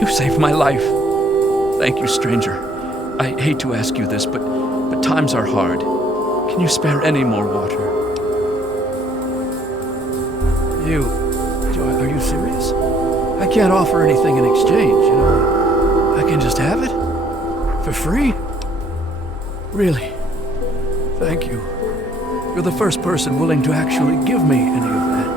You saved my life. Thank you, stranger. I hate to ask you this, but times are hard. Can you spare any more water? Are you serious? I can't offer anything in exchange, you know. I can just have it? For free? Really? Thank you. You're the first person willing to actually give me any of that.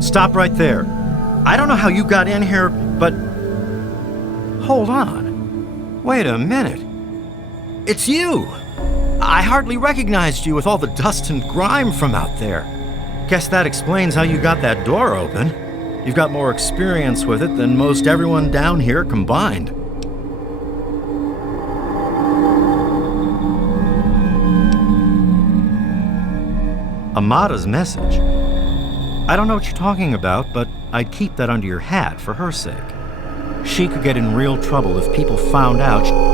Stop right there. I don't know how you got in here, but... Hold on. Wait a minute. It's you! I hardly recognized you with all the dust and grime from out there. Guess that explains how you got that door open. You've got more experience with it than most everyone down here combined. Amada's message. I don't know what you're talking about, but I'd keep that under your hat for her sake. She could get in real trouble if people found out.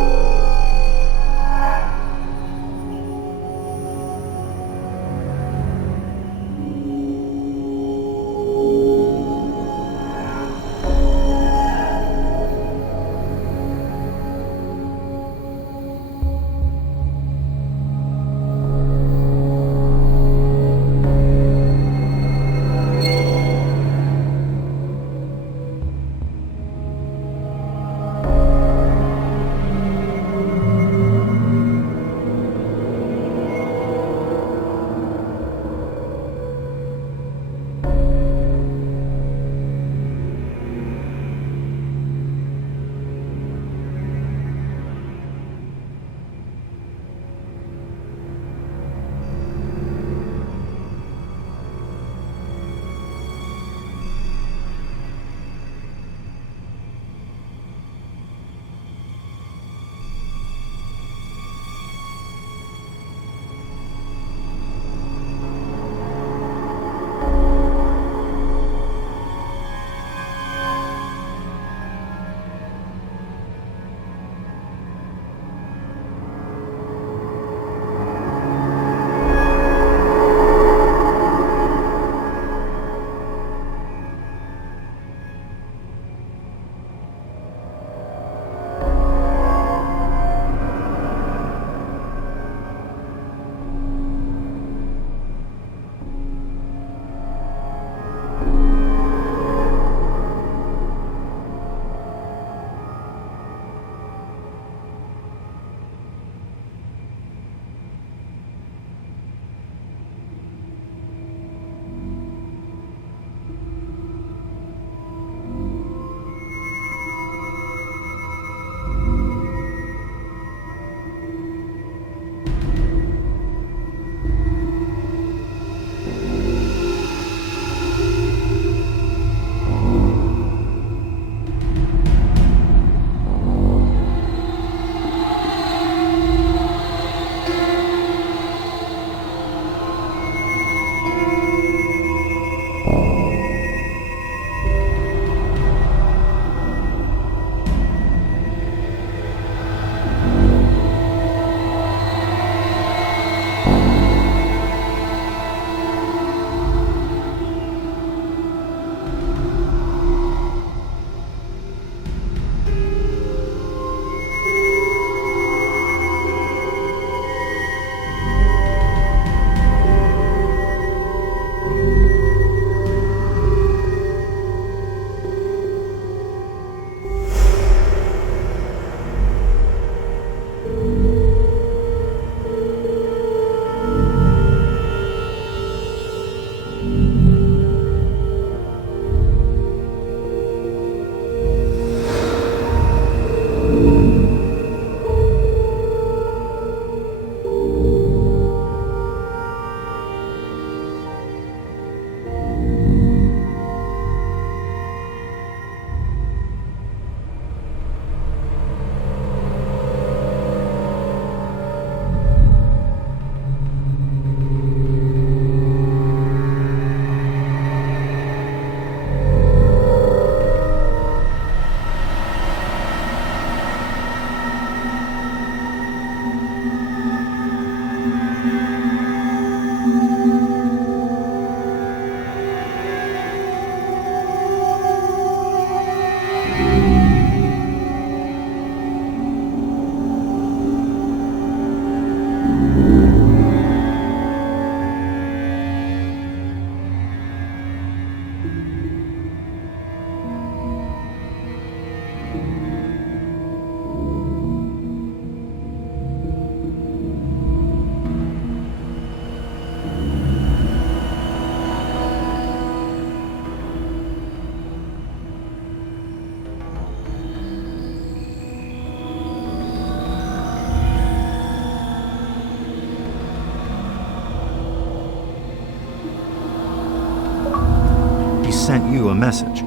sent you a message.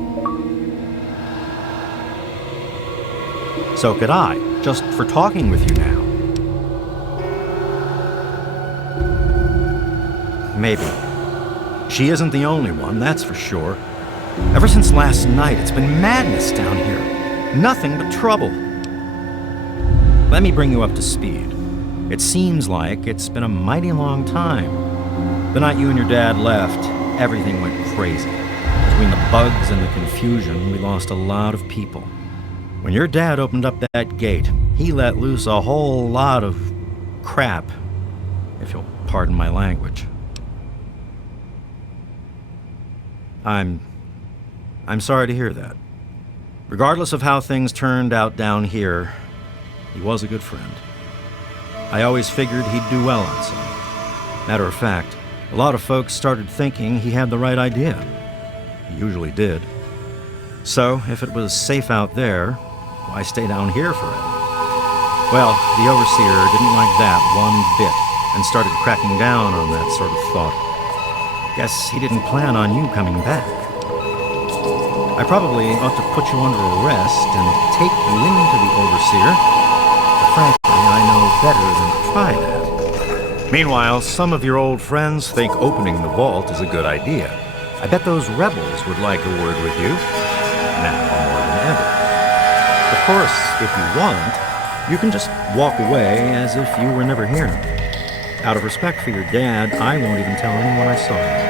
So could I, just for talking with you now. Maybe. She isn't the only one, that's for sure. Ever since last night, it's been madness down here. Nothing but trouble. Let me bring you up to speed. It seems like it's been a mighty long time. The night you and your dad left, everything went crazy. Between the bugs and the confusion, we lost a lot of people. When your dad opened up that gate, he let loose a whole lot of crap, if you'll pardon my language. I'm sorry to hear that. Regardless of how things turned out down here, he was a good friend. I always figured he'd do well on something. Matter of fact, a lot of folks started thinking he had the right idea. He usually did. So, if it was safe out there, why stay down here forever? Well, the overseer didn't like that one bit and started cracking down on that sort of thought. Guess he didn't plan on you coming back. I probably ought to put you under arrest and take you into the overseer, but frankly, I know better than to try that. Meanwhile, some of your old friends think opening the vault is a good idea. I bet those rebels would like a word with you, now more than ever. Of course, if you want, you can just walk away as if you were never here. Out of respect for your dad, I won't even tell anyone I saw him.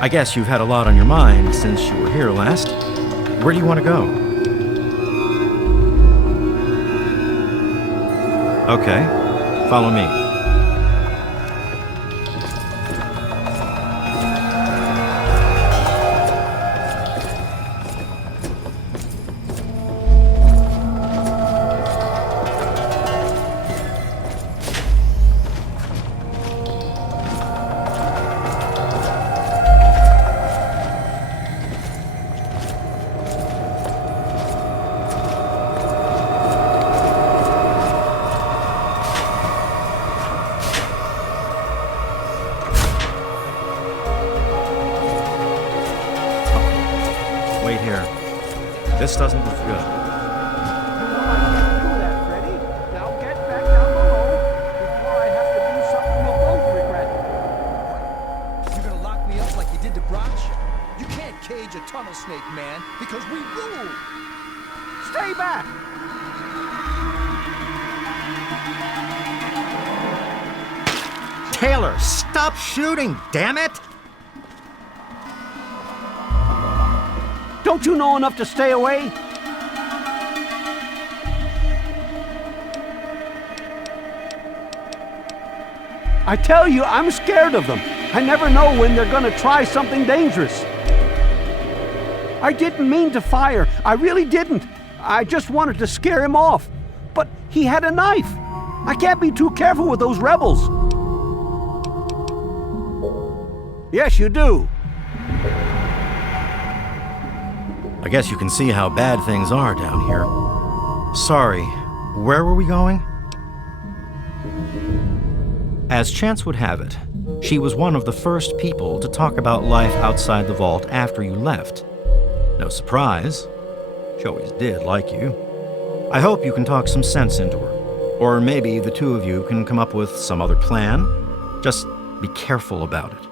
I guess you've had a lot on your mind since you were here last. Where do you want to go? Okay, follow me. Wait here. This doesn't look good. Do that, Freddy. Now get back down below before I have to do something you'll both regret. You're gonna lock me up like you did to Broch? You can't cage a tunnel snake, man, because we rule! Stay back! Taylor, stop shooting, damn it! Don't you know enough to stay away? I tell you, I'm scared of them. I never know when they're gonna try something dangerous. I didn't mean to fire. I really didn't. I just wanted to scare him off. But he had a knife. I can't be too careful with those rebels. Yes, you do. I guess you can see how bad things are down here. Sorry, where were we going? As chance would have it, she was one of the first people to talk about life outside the vault after you left. No surprise. She always did like you. I hope you can talk some sense into her. Or maybe the two of you can come up with some other plan. Just be careful about it.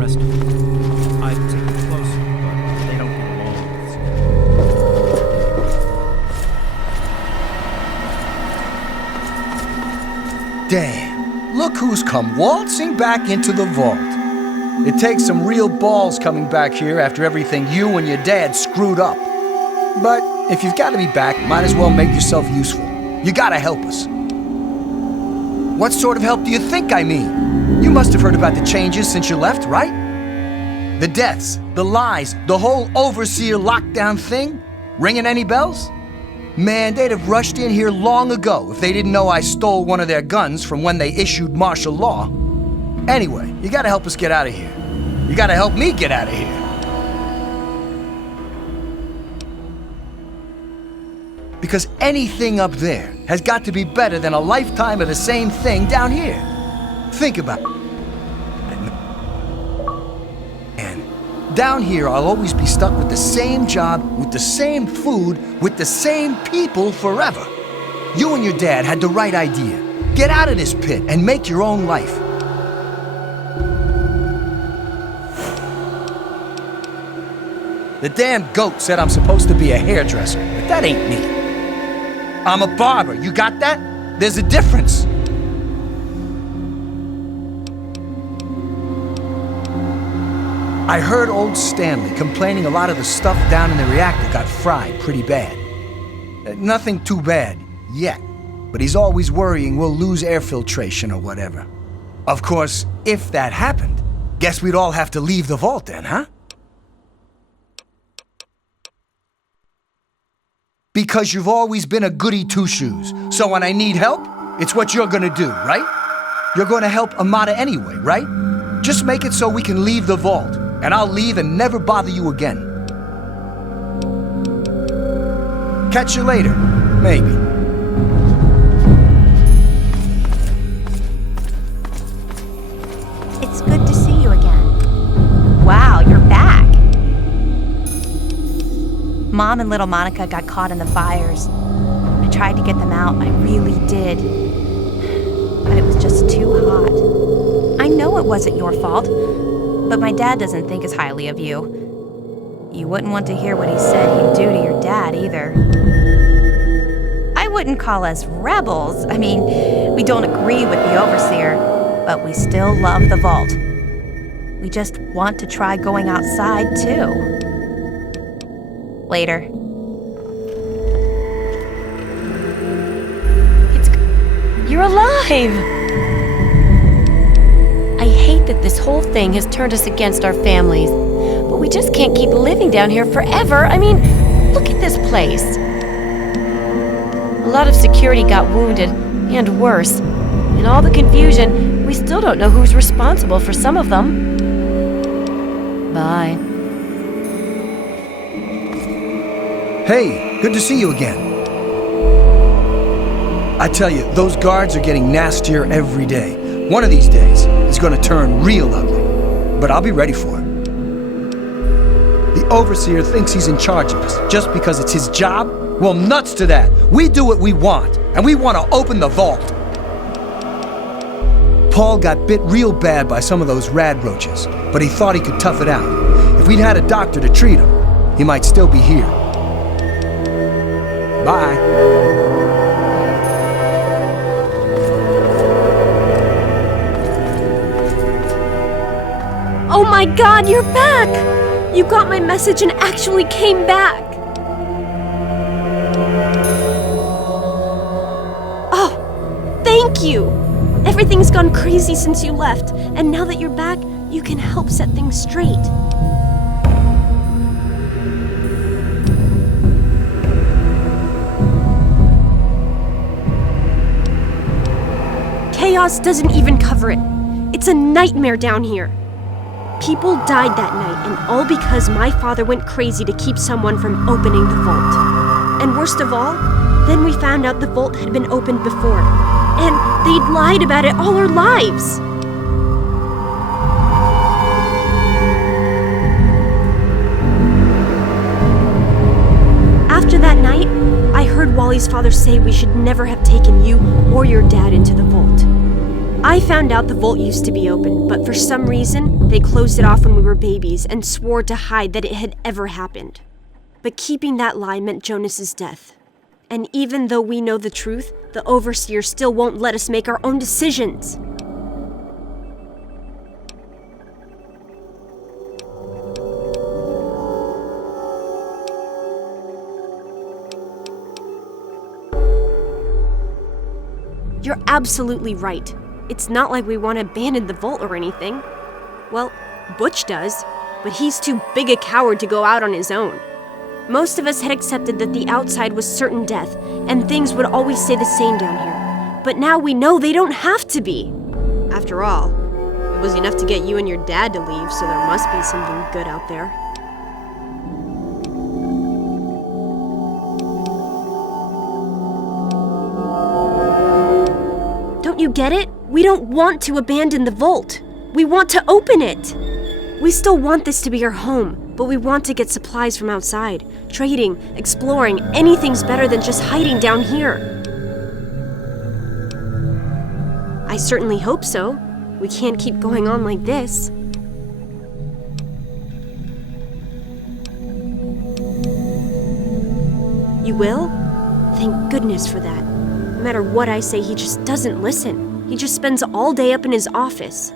rest of them. I'd take them closer, but they don't get along with Damn, look who's come waltzing back into the vault. It takes some real balls coming back here after everything you and your dad screwed up. But if you've got to be back, might as well make yourself useful. You gotta help us. What sort of help do you think I mean? You must have heard about the changes since you left, right? The deaths, the lies, the whole overseer lockdown thing? Ringing any bells? Man, they'd have rushed in here long ago if they didn't know I stole one of their guns from when they issued martial law. Anyway, you gotta help us get out of here. You gotta help me get out of here. Because anything up there has got to be better than a lifetime of the same thing down here. Think about it. And down here, I'll always be stuck with the same job, with the same food, with the same people forever. You and your dad had the right idea. Get out of this pit and make your own life. The damn goat said I'm supposed to be a hairdresser, but that ain't me. I'm a barber, you got that? There's a difference. I heard old Stanley complaining a lot of the stuff down in the reactor got fried pretty bad. Nothing too bad, yet. But he's always worrying we'll lose air filtration or whatever. Of course, if that happened, guess we'd all have to leave the vault then, huh? Because you've always been a goody two-shoes. So when I need help, it's what you're gonna do, right? You're gonna help Amada anyway, right? Just make it so we can leave the vault, and I'll leave and never bother you again. Catch you later, maybe. It's good to see you again. Wow, you're back. Mom and little Monica got caught in the fires. I tried to get them out, I really did. But it was just too hot. I know it wasn't your fault, but my dad doesn't think as highly of you. You wouldn't want to hear what he said he'd do to your dad, either. I wouldn't call us rebels. I mean, we don't agree with the overseer, but we still love the vault. We just want to try going outside, too. Later. You're alive! I hate that this whole thing has turned us against our families, but we just can't keep living down here forever. I mean, look at this place. A lot of security got wounded, and worse. In all the confusion, we still don't know who's responsible for some of them. Bye. Hey, good to see you again. I tell you, those guards are getting nastier every day. One of these days, it's gonna turn real ugly. But I'll be ready for it. The overseer thinks he's in charge of us just because it's his job? Well, nuts to that. We do what we want, and we want to open the vault. Paul got bit real bad by some of those rad roaches, but he thought he could tough it out. If we'd had a doctor to treat him, he might still be here. Bye. Oh my God, you're back! You got my message and actually came back! Oh, thank you! Everything's gone crazy since you left, and now that you're back, you can help set things straight. Chaos doesn't even cover it. It's a nightmare down here. People died that night, and all because my father went crazy to keep someone from opening the vault. And worst of all, then we found out the vault had been opened before, and they'd lied about it all our lives. After that night, I heard Wally's father say we should never have taken you or your dad into the vault. I found out the vault used to be open, but for some reason, They closed it off when we were babies and swore to hide that it had ever happened. But keeping that lie meant Jonas's death. And even though we know the truth, the Overseer still won't let us make our own decisions. You're absolutely right. It's not like we want to abandon the vault or anything. Well, Butch does, but he's too big a coward to go out on his own. Most of us had accepted that the outside was certain death, and things would always stay the same down here. But now we know they don't have to be. After all, it was enough to get you and your dad to leave, so there must be something good out there. Don't you get it? We don't want to abandon the vault. We want to open it. We still want this to be our home, but we want to get supplies from outside. Trading, exploring, anything's better than just hiding down here. I certainly hope so. We can't keep going on like this. You will? Thank goodness for that. No matter what I say, he just doesn't listen. He just spends all day up in his office.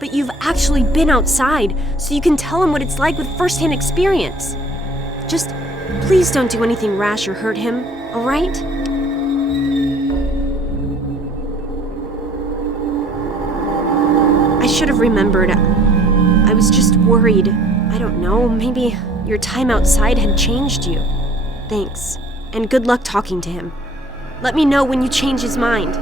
But you've actually been outside, so you can tell him what it's like with first-hand experience. Just please don't do anything rash or hurt him, all right? I should have remembered. I was just worried. I don't know, maybe your time outside had changed you. Thanks, and good luck talking to him. Let me know when you change his mind.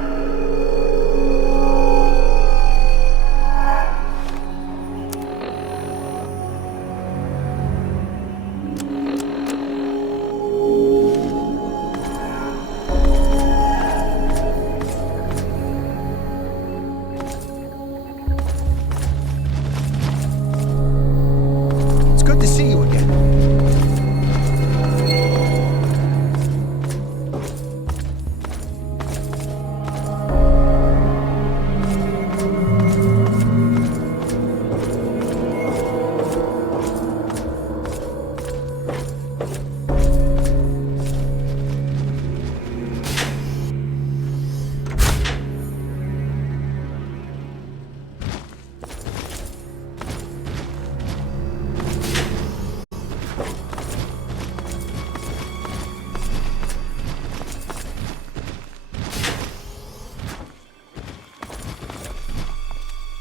It's good to see you again.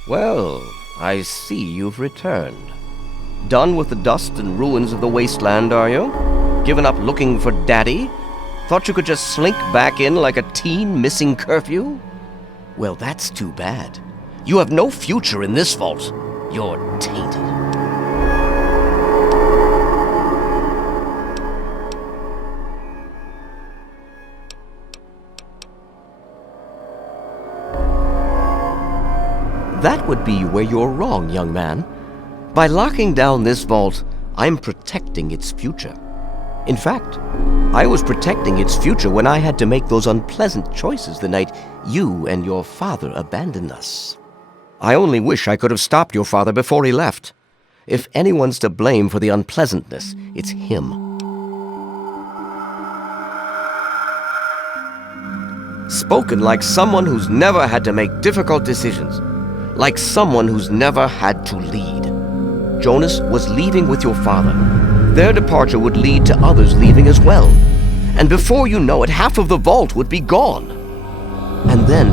Well, I see you've returned. Done with the dust and ruins of the wasteland, are you? Given up looking for Daddy? Thought you could just slink back in like a teen missing curfew? Well, that's too bad. You have no future in this vault. You're tainted. That would be where you're wrong, young man. By locking down this vault, I'm protecting its future. In fact, I was protecting its future when I had to make those unpleasant choices the night you and your father abandoned us. I only wish I could have stopped your father before he left. If anyone's to blame for the unpleasantness, it's him. Spoken like someone who's never had to make difficult decisions. Like someone who's never had to lead. Jonas was leaving with your father. Their departure would lead to others leaving as well. And before you know it, half of the vault would be gone. And then,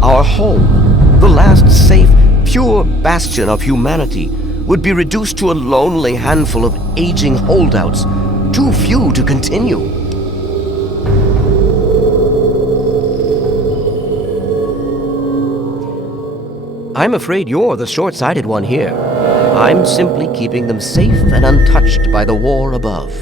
our home, the last safe, pure bastion of humanity, would be reduced to a lonely handful of aging holdouts, too few to continue. I'm afraid you're the short-sighted one here. I'm simply keeping them safe and untouched by the war above.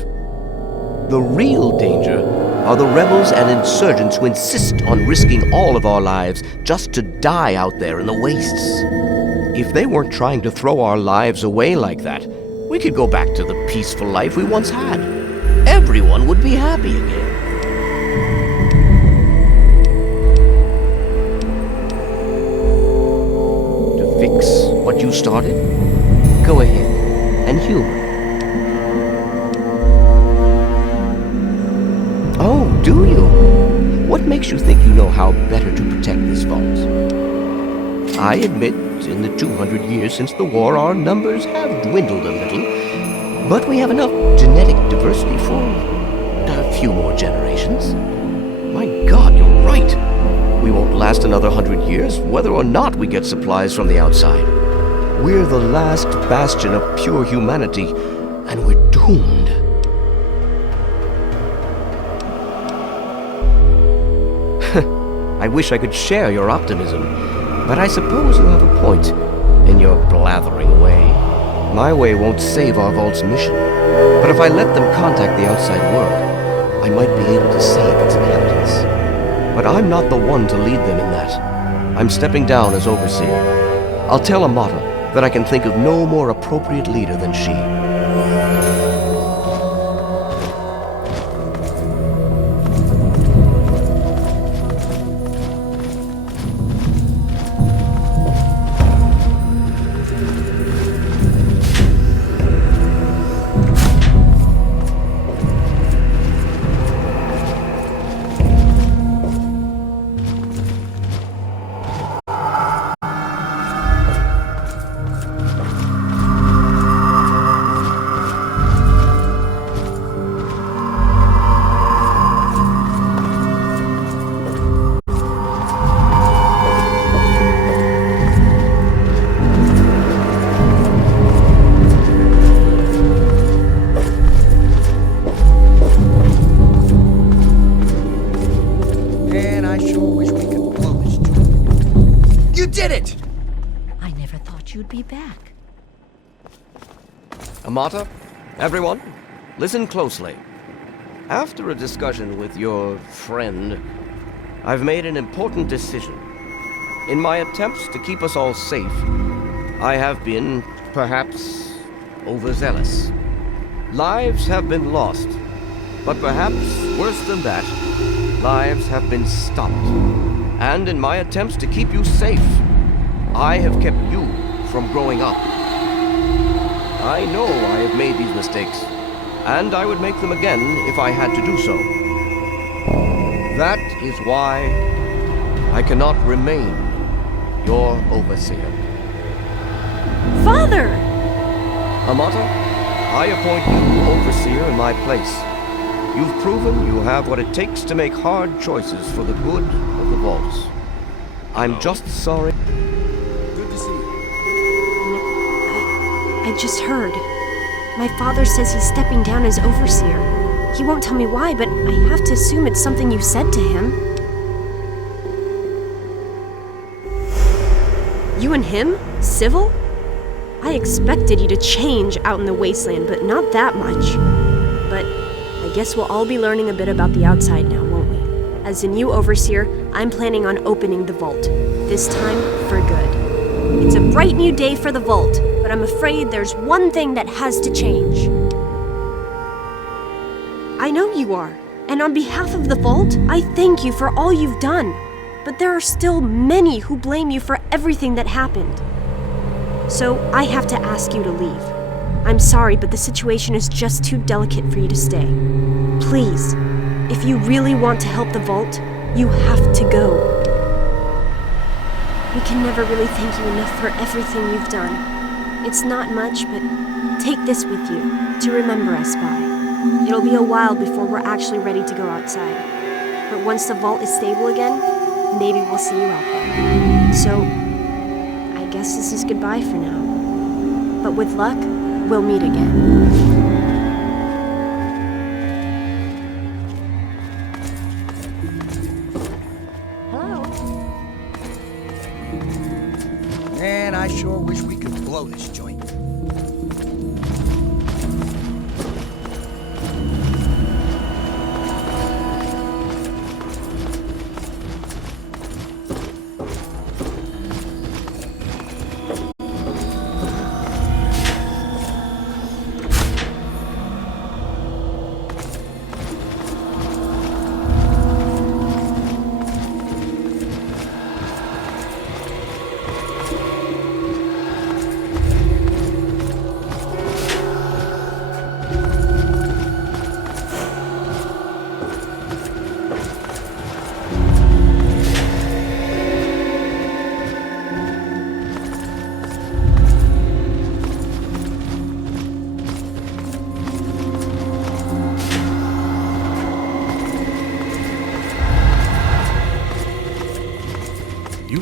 The real danger are the rebels and insurgents who insist on risking all of our lives just to die out there in the wastes. If they weren't trying to throw our lives away like that, we could go back to the peaceful life we once had. Everyone would be happy again. Fix what you started? go ahead and humor. Oh, do you? What makes you think you know how better to protect this vault? I admit, in the 200 years since the war, our numbers have dwindled a little, but we have enough genetic diversity for a few more generations. My God, you're right. We won't last another 100 years, whether or not we get supplies from the outside. We're the last bastion of pure humanity, and we're doomed. I wish I could share your optimism, but I suppose you have a point in your blathering way. My way won't save our vault's mission, but if I let them contact the outside world, I might be able to save its inhabitants. But I'm not the one to lead them in that. I'm stepping down as overseer. I'll tell Amata that I can think of no more appropriate leader than she. Be back. Amata, everyone, listen closely. After a discussion with your friend, I've made an important decision. In my attempts to keep us all safe, I have been, perhaps, overzealous. Lives have been lost, but perhaps worse than that, lives have been stopped. And in my attempts to keep you safe, I have kept you from growing up. I know I have made these mistakes, and I would make them again if I had to do so. That is why I cannot remain your overseer. Father! Amata, I appoint you overseer in my place. You've proven you have what it takes to make hard choices for the good of the vaults. I'm just sorry. I just heard. My father says he's stepping down as overseer. He won't tell me why, but I have to assume it's something you said to him. You and him? Civil? I expected you to change out in the wasteland, but not that much. But I guess we'll all be learning a bit about the outside now, won't we? As the new overseer, I'm planning on opening the vault. This time, for good. It's a bright new day for the vault, but I'm afraid there's one thing that has to change. I know you are, and on behalf of the vault, I thank you for all you've done. But there are still many who blame you for everything that happened. So I have to ask you to leave. I'm sorry, but the situation is just too delicate for you to stay. Please, if you really want to help the vault, you have to go. We can never really thank you enough for everything you've done. It's not much, but take this with you to remember us by. It'll be a while before we're actually ready to go outside. But once the vault is stable again, maybe we'll see you out there. So, I guess this is goodbye for now. But with luck, we'll meet again. Man, I sure wish we could blow this joint.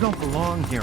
don't belong here.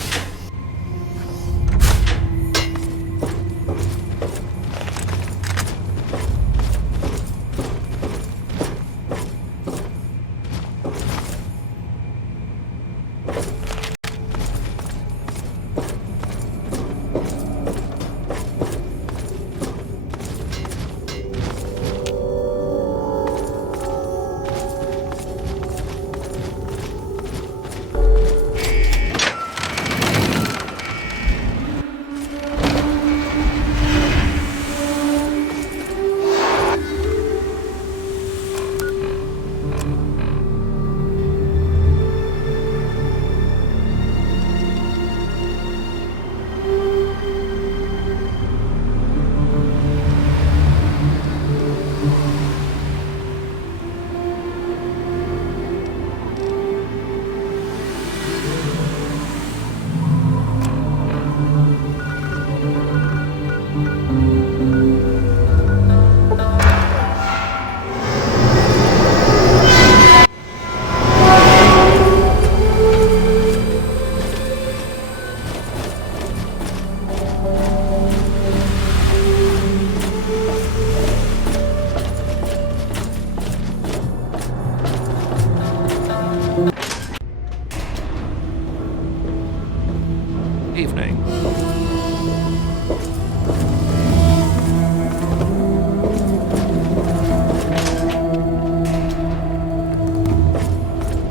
Evening.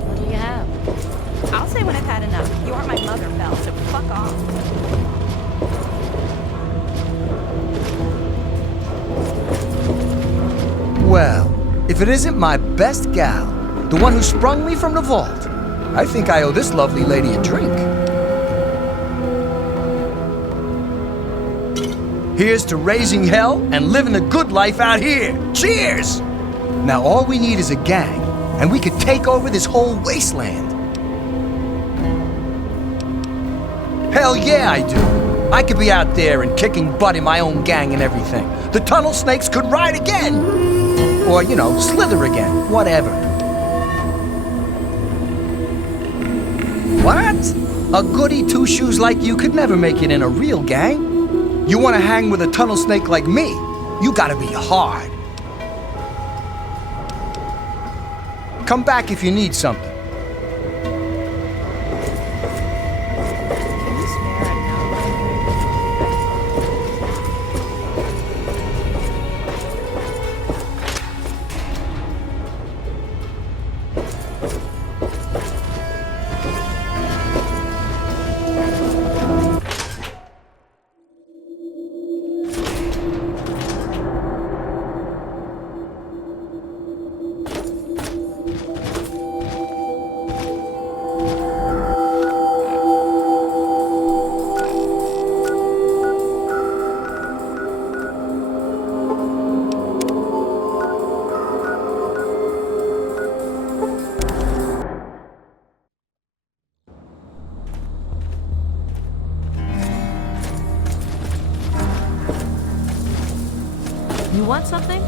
What do you have? I'll say when I've had enough. You aren't my mother, Belle, so fuck off. Well, if it isn't my best gal, the one who sprung me from the vault, I think I owe this lovely lady a drink. Here's to raising hell and living the good life out here. Cheers! Now all we need is a gang, and we could take over this whole wasteland. Hell yeah, I do. I could be out there and kicking butt in my own gang and everything. The tunnel snakes could ride again. Or, you know, slither again. Whatever. What? A goody two-shoes like you could never make it in a real gang. You want to hang with a tunnel snake like me, you gotta be hard. Come back if you need something. Can you spare a note? You want something?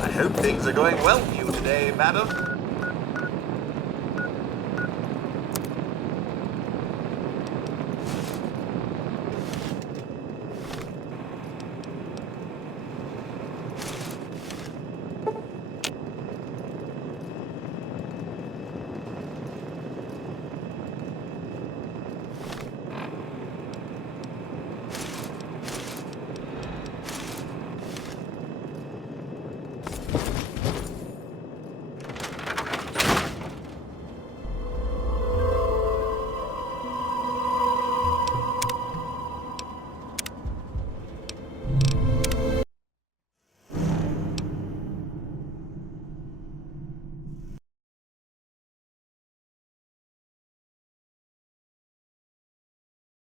I hope things are going well for you today, madam.